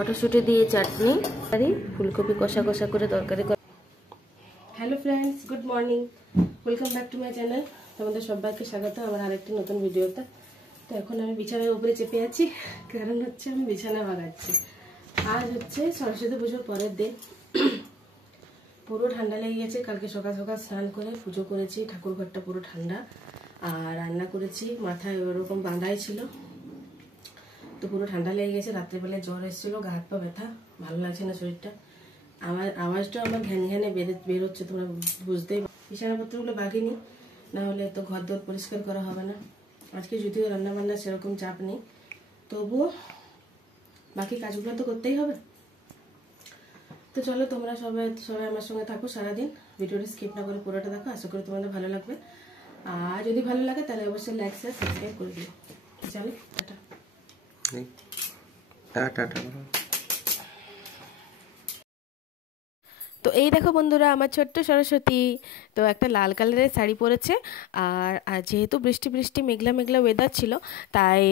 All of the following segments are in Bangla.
মটরশুঁটি দিয়ে চাটনি আর ফুলকপি কষা কষা করে তরকারি। Hello friends, good morning, welcome back to my channel. তোমাদের সবাইকে স্বাগত আমার আরেকটি নতুন ভিডিওতে। তো এখন আমি বিছানার উপরে চেপে আছি, কারণ হচ্ছে আমি বিছানা ভাগাচ্ছি। আজ হচ্ছে সরস্বতী পুজোর পরের দিন। পুরো ঠান্ডা লেগে গেছে। কালকে সকাল সকাল স্নান করে পুজো করেছি, ঠাকুর ঘরটা পুরো ঠান্ডা। আর রান্না করেছি, মাথায় ওরকম বাঁধাই ছিল, তো পুরো ঠান্ডা লেগে গেছে। রাত্রেবেলায় জ্বর এসেছিলো, গা হাত পা ব্যথা, ভালো লাগছে না শরীরটা। আমার আওয়াজটা আমার ঘ্যান ঘ্যানে বেরোচ্ছে, তোমরা বুঝতেই। বিছানাপত্রগুলো বাগিনি, না হলে তো ঘর দর পরিষ্কার করা হবে না। আজকে যদিও রান্না বান্না সেরকম চাপ নেই, তবুও বাকি কাজগুলো তো করতেই হবে। তো চলো, তোমরা সবাই আমার সঙ্গে থাকো সারাদিন, ভিডিওটা স্কিপ না করে পুরোটা দেখো। আশা করি তোমাদের ভালো লাগবে। আর যদি ভালো লাগে তাহলে অবশ্যই লাইক শেয়ার সাবস্ক্রাইব করে দিও। চলো, টাটা। তো এই দেখো বন্ধুরা, আমার ছোট্ট সরস্বতী তো একটা লাল কালারের শাড়ি পরেছে। আর যেহেতু বৃষ্টি বৃষ্টি মেঘলা মেঘলা ওয়েদার ছিল, তাই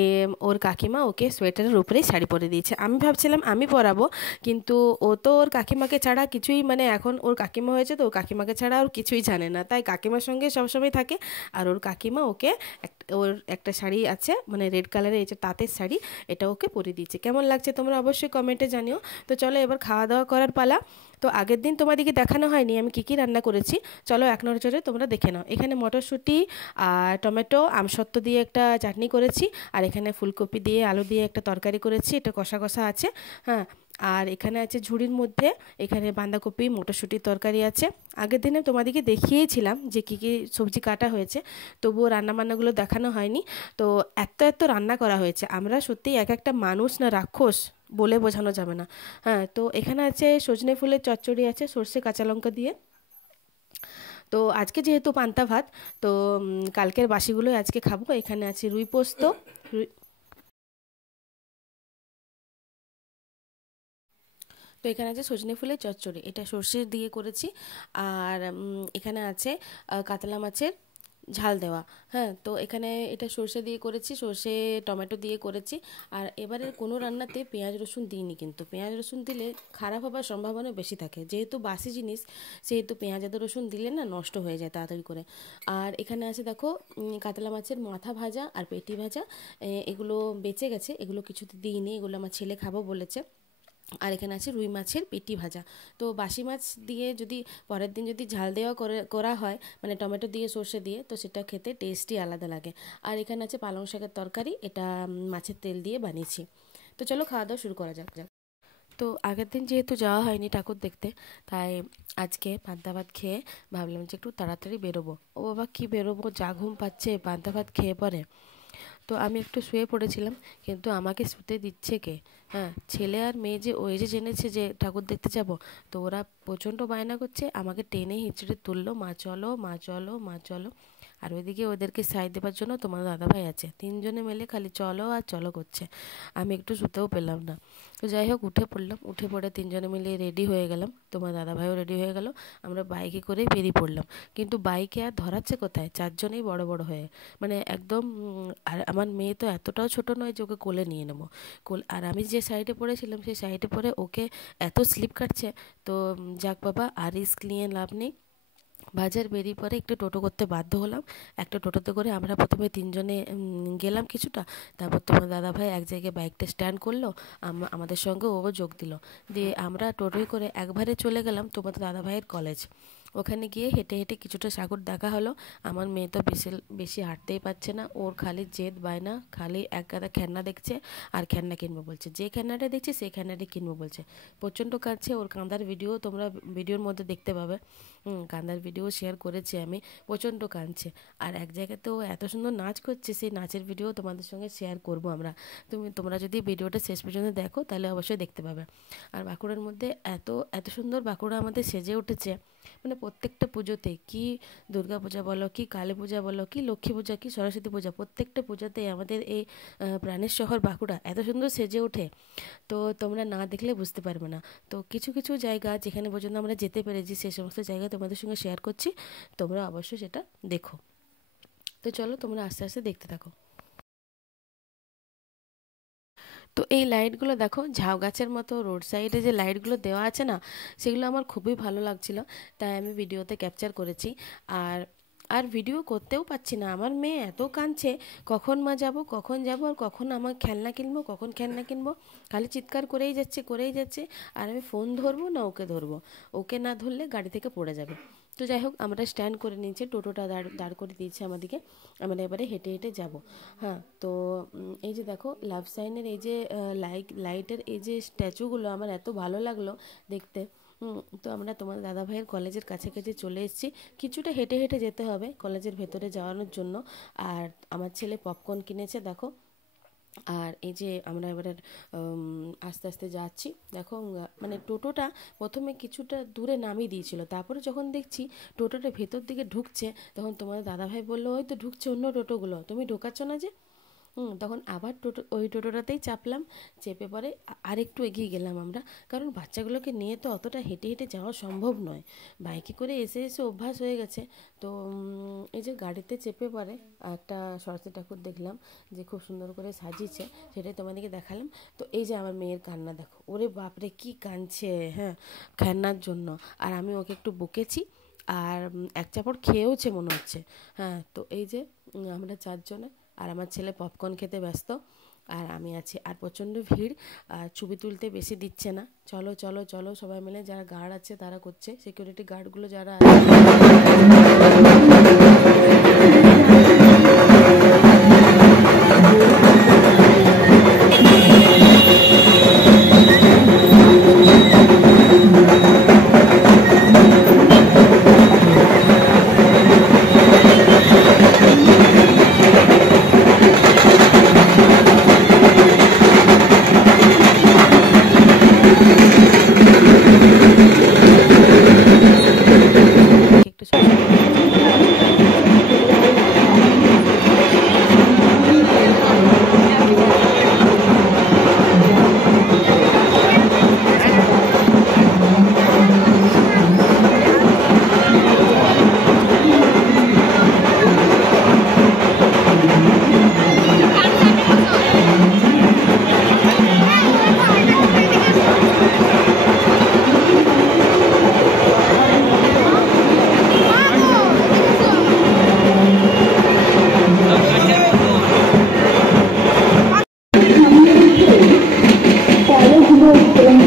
ওর কাকিমা ওকে সোয়েটারের উপরেই শাড়ি পরে দিয়েছে। আমি ভাবছিলাম আমি পরাবো, কিন্তু ও তো ওর কাকিমাকে ছাড়া কিছুই, মানে এখন ওর কাকিমা হয়েছে তো ওর কাকিমাকে ছাড়া ওর কিছুই জানে না, তাই কাকিমার সঙ্গে সবসময় থাকে। আর ওর কাকিমা ওকে ওর একটা শাড়ি আছে, মানে রেড কালারের, এই যে তাঁতের শাড়ি, এটা ওকে পরে দিয়েছে। কেমন লাগছে তোমরা অবশ্যই কমেন্টে জানিও। তো চলো এবার খাওয়া দাওয়া করার পালা। তো আগের দিন তোমাদেরকে দেখানো হয়নি আমি কী কী রান্না করেছি, চলো এক নজরে তোমরা দেখে নাও। এখানে মটরশুঁটি আর টমেটো আমসত্ত্ব দিয়ে একটা চাটনি করেছি, আর এখানে ফুলকপি দিয়ে আলু দিয়ে একটা তরকারি করেছি, এটা কষা কষা আছে। হ্যাঁ, আর এখানে আছে ঝুড়ির মধ্যে, এখানে বাঁধাকপি মটরশুঁটির তরকারি আছে। আগের দিনে তোমাদেরকে দেখিয়েছিলাম যে কী কী সবজি কাটা হয়েছে, তবুও রান্নাবান্নাগুলো দেখানো হয়নি। তো এত এত রান্না করা হয়েছে, আমরা সত্যিই এক একটা মানুষ না রাক্ষস বলে বোঝানো যাবে না। হ্যাঁ, তো এখানে আছে সজনে ফুলের চচ্চড়ি আছে সর্ষে কাঁচা লঙ্কা দিয়ে। তো আজকে যেহেতু পান্তা ভাত, তো কালকের বাসিগুলোই আজকে খাবো। এখানে আছে রুই পোস্ত, রুই তো এখানে আছে সজনে ফুলের চচ্চড়ি, এটা সর্ষে দিয়ে করেছি। আর এখানে আছে কাতলা মাছের ঝাল দেওয়া। হ্যাঁ, তো এখানে এটা সর্ষে দিয়ে করেছি, সর্ষে টমেটো দিয়ে করেছি। আর এবারে কোনো রান্নাতে পেঁয়াজ রসুন দিইনি, কিন্তু পেঁয়াজ রসুন দিলে খারাপ হবার সম্ভাবনা বেশি থাকে, যেহেতু বাসি জিনিস, সেহেতু পেঁয়াজ আদা রসুন দিলে না নষ্ট হয়ে যায় তাড়াতাড়ি করে। আর এখানে আছে দেখো কাতলা মাছের মাথা ভাজা আর পেটি ভাজা, এগুলো বেঁচে গেছে, এগুলো কিছুতে দিইনি, এগুলো আমার ছেলে খাবো বলেছে। আর এখানে আছে রুই মাছের পেটি ভাজা। তো বাসি মাছ দিয়ে যদি পরের দিন যদি ঝাল দেওয়া করা হয়, মানে টমেটো দিয়ে সর্ষে দিয়ে, তো সেটা খেতে টেস্টই আলাদা লাগে। আর এখানে আছে পালং শাকের তরকারি, এটা মাছের তেল দিয়ে বানিয়েছি। তো চলো খাওয়া দাওয়া শুরু করা যাক। তো আগের দিন যেহেতু যাওয়া হয়নি ঠাকুর দেখতে, তাই আজকে পান্তা ভাত খেয়ে ভাবলাম যে একটু তাড়াতাড়ি বেরোবো। ও বাবা, কি বেরোবো, যা ঘুম পাচ্ছে পান্তা ভাত খেয়ে পরে। তো আমি একটু শুয়ে পড়েছিলাম, কিন্তু আমাকে শুতে দিচ্ছে কে? হ্যাঁ, ছেলে আর মেয়ে যে ওই যে জেনেছে যে ঠাকুর দেখতে যাব, তো ওরা প্রচণ্ড বায়না করছে, আমাকে টেনে হিঁচড়ে তুললো, মা চলো মা চলো মা চলো। আর ওইদিকে ওদেরকে সাইড দেওয়ার জন্য তোমার দাদাভাই আছে, তিনজনে মিলে খালি চলো আর চলো করছে। আমি একটু শুতেও পেলাম না। তো যাই হোক, উঠে পড়লাম, উঠে পড়ে তিনজনে মিলে রেডি হয়ে গেলাম, তোমার দাদাভাইও রেডি হয়ে গেল। আমরা বাইকে করেই বেরিয়ে পড়লাম, কিন্তু বাইকে আর ধরাচ্ছে কোথায়, চারজনেই বড় বড় হয়ে, মানে একদম। আর আমার মেয়ে তো এতটাও ছোট নয় যে ওকে কোলে নিয়ে নেবো। আর আমি যে সাইডে পড়েছিলাম সেই সাইডে পড়ে ওকে এত স্লিপ কাটছে। তো যাক বাবা, আর রিস্ক নিয়ে লাভ নেই। বাজার বেরিয়ে পরে একটু টোটো করতে বাধ্য হলাম। একটা টোটোতে করে আমরা প্রথমে তিনজনে গেলাম কিছুটা, তারপর তোমার দাদাভাই এক জায়গায় বাইকটা স্ট্যান্ড করলো, আমাদের সঙ্গে ও যোগ দিল। দিয়ে আমরা টোটোয় করে একবারে চলে গেলাম তোমাদের দাদাভাইয়ের কলেজ। ওখানে গিয়ে হেঁটে হেঁটে কিছুটা সাগর দেখা হলো। আমার মেয়ে তো বেশি বেশি হাঁটতেই পারছে না, ওর খালি জেদ বায়না, খালি এক গাদা খেলনা দেখছে আর খেলনা কিনবো বলছে, যে খেলনাটা দেখছে সেই খেলনাটাই কিনবো বলছে। প্রচণ্ড কাঁদছে, ওর কাঁদার ভিডিও তোমরা ভিডিওর মধ্যে দেখতে পাবে। কান্দার ভিডিও শেয়ার করেছি আমি, প্রচণ্ড কাঁদছে। আর এক জায়গাতেও এত সুন্দর নাচ করছে, সেই নাচের ভিডিও তোমাদের সঙ্গে শেয়ার করব আমরা। তোমরা যদি ভিডিওটা শেষ পর্যন্ত দেখো তাহলে অবশ্যই দেখতে পাবে। আর বাঁকুড়ার মধ্যে এত এত সুন্দর বাঁকুড়া আমাদের সেজে উঠেছে, মানে প্রত্যেকটা পুজোতে, কি দুর্গা পূজা বলো, কি কালী পূজা বলো, কি লক্ষ্মী পূজা, কি সরস্বতী পূজা, প্রত্যেকটা পূজাতে আমাদের এই প্রাণের শহর বাঁকুড়া এত সুন্দর সেজে ওঠে। তো তোমরা না দেখলে বুঝতে পারবে না। তো কিছু কিছু জায়গা যেখানে পর্যন্ত আমরা যেতে পেরেছি, সেই সমস্ত জায়গা তোমাদের সঙ্গে শেয়ার করছি, তোমরা অবশ্যই সেটা দেখো। তো চলো তোমরা আস্তে আস্তে দেখতে থাকো। তো এই লাইটগুলো দেখো, ঝাউ গাছের মতো রোড সাইডে যে লাইটগুলো দেওয়া আছে না, সেগুলো আমার খুবই ভালো লাগছিল, তাই আমি ভিডিওতে ক্যাপচার করেছি। আর আর ভিডিও করতেও পারছি না, আমার মেয়ে এত কাঁদছে, কখন মা যাব, কখন যাব, আর কখন আমার খেলনা কিনবো, কখন খেলনা কিনবো, খালি চিৎকার করেই যাচ্ছে। আর আমি ফোন ধরবো না ওকে ধরবো, ওকে না ধরলে গাড়ি থেকে পড়ে যাবে। তো যাই হোক, আমরা স্ট্যান্ড করে নিয়েছি, টোটোটা দাঁড় করে দিয়েছে আমাদেরকে, আমরা এবারে হেঁটে হেঁটে যাব। হ্যাঁ, তো এই যে দেখো লাভ সাইনের এই যে লাইটের এই যে স্ট্যাচুগুলো আমার এত ভালো লাগলো দেখতে। তো আমরা তোমার দাদা ভাইয়ের কলেজের কাছাকাছি চলে এসেছি, কিছুটা হেঁটে হেঁটে যেতে হবে কলেজের ভেতরে যাওয়ানোর জন্য। আর আমার ছেলে পপকর্ন কিনেছে দেখো। আর এই যে আমরা এবারে আস্তে আস্তে যাচ্ছি দেখো, মানে টোটোটা প্রথমে কিছুটা দূরে নামিয়ে দিয়েছিল, তারপরে যখন দেখছি টোটোটা ভেতর দিকে ঢুকছে, তখন তোমার দাদাভাই বললো ওই তো ঢুকছে অন্য টোটোগুলো, তুমি ঢোকাচ্ছ না যে। তখন আবার ওই টোটোটাতেই চাপলাম, চেপে পরে আরেকটু এগিয়ে গেলাম আমরা, কারণ বাচ্চাগুলোকে নিয়ে তো অতটা হেঁটে হেঁটে যাওয়া সম্ভব নয়, বাইকে করে এসে এসে অভ্যাস হয়ে গেছে। তো এই যে গাড়িতে চেপে পরে একটা সরস্বতী ঠাকুর দেখলাম যে খুব সুন্দর করে সাজিয়েছে, সেটাই তোমাদেরকে দেখালাম। তো এই যে আমার মেয়ের কান্না দেখো, ওরে বাপরে কি কাঁদছে, হ্যাঁ, খেলনার জন্য। আর আমি ওকে একটু বকেছি, আর এক চাপড় খেয়েওছে মনে হচ্ছে। হ্যাঁ, তো এই যে আমরা চারজনে, আর আমার ছেলে পপকর্ন খেতে ব্যস্ত, আর আমি আছি। আর প্রচণ্ড ভিড়, আর ছবি তুলতে বেশি দিচ্ছে না, চলো চলো চলো সবাই মিলে, যারা গার্ড আছে তারা করছে, সিকিউরিটি গার্ডগুলো যারা আছে। একটু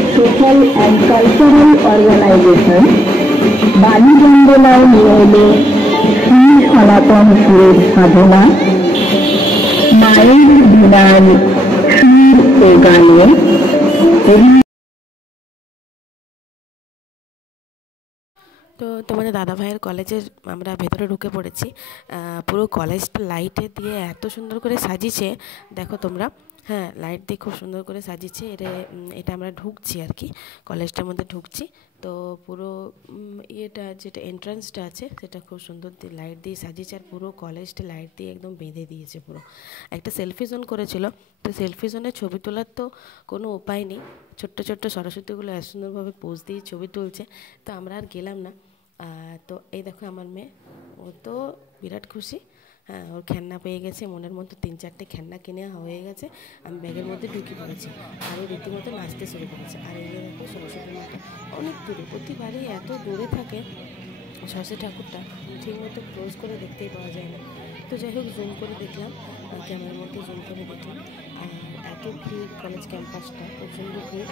social and cultural organization বাণীবন্দনায় নিয়ে এলে শ্রী সনাতন সুরের সাধনা, মায়ের বিনার সুর ও গানে। তো তোমাদের দাদা ভাইয়ের কলেজের আমরা ভেতরে ঢুকে পড়েছি, পুরো কলেজটা লাইটে দিয়ে এত সুন্দর করে সাজিয়েছে দেখো তোমরা। হ্যাঁ, লাইট দিয়ে খুব সুন্দর করে সাজিয়েছে, এটা আমরা ঢুকছি আর কি, কলেজটার মধ্যে ঢুকছি। তো পুরো ইয়েটা যেটা এন্ট্রান্সটা আছে সেটা খুব সুন্দর লাইট দিয়ে সাজিয়েছে, আর পুরো কলেজটা লাইট দিয়ে একদম বেঁধে দিয়েছে পুরো। একটা সেলফি জোন করেছিল, তো সেলফি জোনে ছবি তোলার তো কোনো উপায় নেই, ছোট্ট ছোট্ট সরস্বতীগুলো এত সুন্দরভাবে পোজ দিয়ে ছবি তুলছে, তো আমরা আর গেলাম না। তো এই দেখো আমার মেয়ে, ও তো বিরাট খুশি। হ্যাঁ, ওর খেলনা পেয়ে গেছে, মনের মতো 3-4টে খেলনা কিনে হয়ে গেছে, আমি ব্যাগের মধ্যে ঢুকে পড়েছি, আর ও রীতিমতো নাচতে শুরু করেছে। আর এই যে দেখো সরস্বতী মাতা অনেক দূরে, প্রতিবারই এত দূরে থাকে সরস্বতী ঠাকুরটা, ঠিকমতো ক্লোজ করে দেখতেই পাওয়া যায় না। তো যাই হোক, জুম করে দেখলাম, ক্যামেরার মধ্যে জুম করে দেখলাম। আর এত ভিড়, কলেজ ক্যাম্পাসটা প্রচণ্ড ভিড়,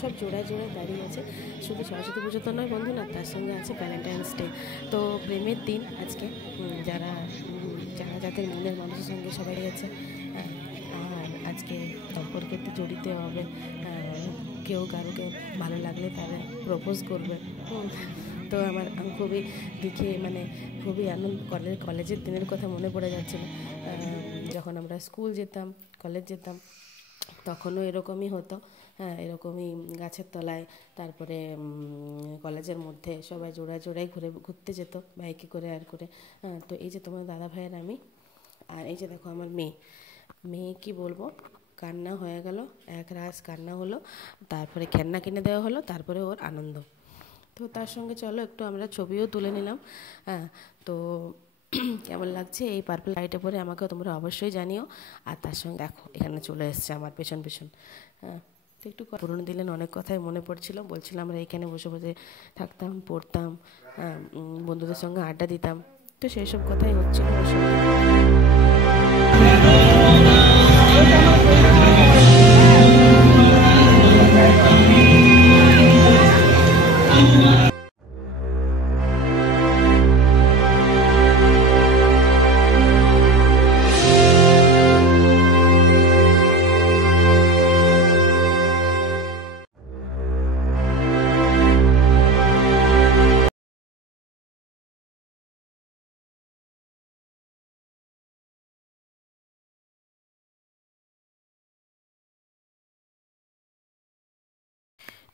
সব জোড়ায় জোড়ায় দাঁড়িয়ে আছে। শুধু সরস্বতী পুজো তো নয় বন্ধু না, তার সঙ্গে আছে ভ্যালেন্টাইন্স ডে, তো প্রেমের দিন আজকে। যারা যারা যাদের মনের মানুষের সঙ্গে সবাই আছে, আর আজকে সম্পর্কেতে জড়িত হবে, কেউ কারোকে ভালো লাগলে তারা প্রপোজ করবে। তো আমার খুবই দেখে মানে খুবই আনন্দ, কলেজের দিনের কথা মনে পড়ে যাচ্ছিলো, যখন আমরা স্কুল যেতাম, কলেজ যেতাম, তখনও এরকমই হতো। হ্যাঁ, এরকমই গাছের তলায়, তারপরে কলেজের মধ্যে সবাই জোড়ায় জোড়ায় ঘুরতে যেত বাইকে করে আর করে। তো এই যে তোমার দাদা ভাইয়ের আমি, আর এই যে দেখো আমার মেয়ে কি বলবো, কান্না হয়ে গেল, এক রাস কান্না হলো, তারপরে খেলনা কিনে দেওয়া হলো, তারপরে ওর আনন্দ। তো তার সঙ্গে চলো একটু আমরা ছবিও তুলে নিলাম। হ্যাঁ, তো কেমন লাগছে এই পার্পল লাইটে পরে আমাকে তোমরা অবশ্যই জানিও। আর তার সঙ্গে দেখো এখানে চলে এসছে আমার পেছন পেছন। হ্যাঁ, তো একটু পুরনো দিনের অনেক কথাই মনে পড়ছিল, বলছিলাম আমরা এখানে বসে বসে থাকতাম, পড়তাম, হ্যাঁ, বন্ধুদের সঙ্গে আড্ডা দিতাম, তো সেই সব কথাই হচ্ছিল ওর সঙ্গে।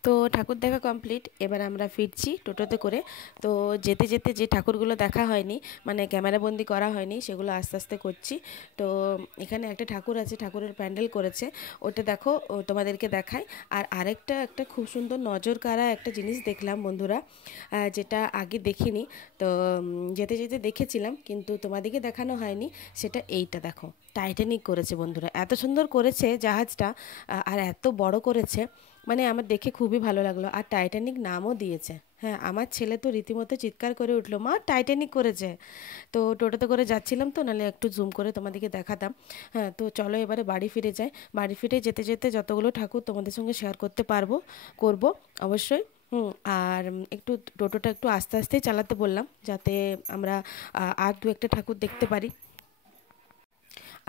তো ঠাকুর দেখা কমপ্লিট, এবার আমরা ফিরছি টোটোতে করে। তো যেতে যেতে যে ঠাকুরগুলো দেখা হয়নি, মানে ক্যামেরাবন্দি করা হয়নি, সেগুলো আস্তে আস্তে করছি। তো এখানে একটা ঠাকুর আছে, ঠাকুরের প্যান্ডেল করেছে, ওটা দেখো, ও তোমাদেরকে দেখায়। আর আরেকটা একটা খুব সুন্দর নজর কাড়া একটা জিনিস দেখলাম বন্ধুরা, যেটা আগে দেখিনি। তো যেতে যেতে দেখেছিলাম কিন্তু তোমাদেরকে দেখানো হয়নি। সেটা এইটা দেখো, টাইটানিক করেছে বন্ধুরা, এত সুন্দর করেছে জাহাজটা, আর এত বড় করেছে, মানে আমার দেখে খুবই ভালো লাগলো। আর টাইটানিক নামও দিয়েছে। হ্যাঁ, আমার ছেলে তো রীতিমতো চিৎকার করে উঠলো, মা টাইটানিক করেছে। তো টোটোতে করে যাচ্ছিলাম তো, নাহলে একটু জুম করে তোমাদেরকে দেখাতাম। হ্যাঁ, তো চলো এবারে বাড়ি ফিরে যাই। বাড়ি ফিরে যেতে যেতে যতগুলো ঠাকুর তোমাদের সঙ্গে শেয়ার করতে পারবো করব অবশ্যই। আর একটু টোটোটা একটু আস্তে আস্তেই চালাতে বললাম, যাতে আমরা আর দু একটা ঠাকুর দেখতে পারি।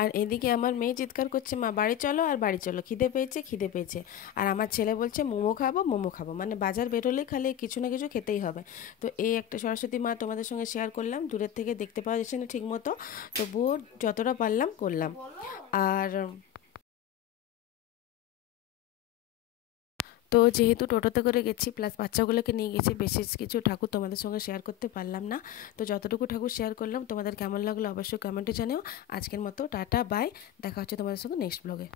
আর এদিকে আমার মেয়ে চিৎকার করছে, মা বাড়ি চলো, আর বাড়ি চলো, খিদে পেয়েছে খিদে পেয়েছে। আর আমার ছেলে বলছে মোমো খাবো মোমো খাবো, মানে বাজার বেরোলেই খালি কিছু না কিছু খেতেই হবে। তো এই একটা সরস্বতী মা তোমাদের সঙ্গে শেয়ার করলাম, দূরের থেকে দেখতে পাওয়া যাচ্ছে না ঠিক মতো, তবুও যতটা পারলাম করলাম। আর তো যেহেতু টোটোতে করে গেছি প্লাস বাচ্চাগুলোকে নিয়ে গেছি, বেশি কিছু ঠাকুর তোমাদের সঙ্গে শেয়ার করতে পারলাম না। তো যতটুকু ঠাকুর শেয়ার করলাম, তোমাদের কেমন লাগলো অবশ্যই কমেন্টে জানিও। আজকের মতো টাটা বাই, দেখা হচ্ছে তোমাদের সঙ্গে নেক্সট ব্লগে।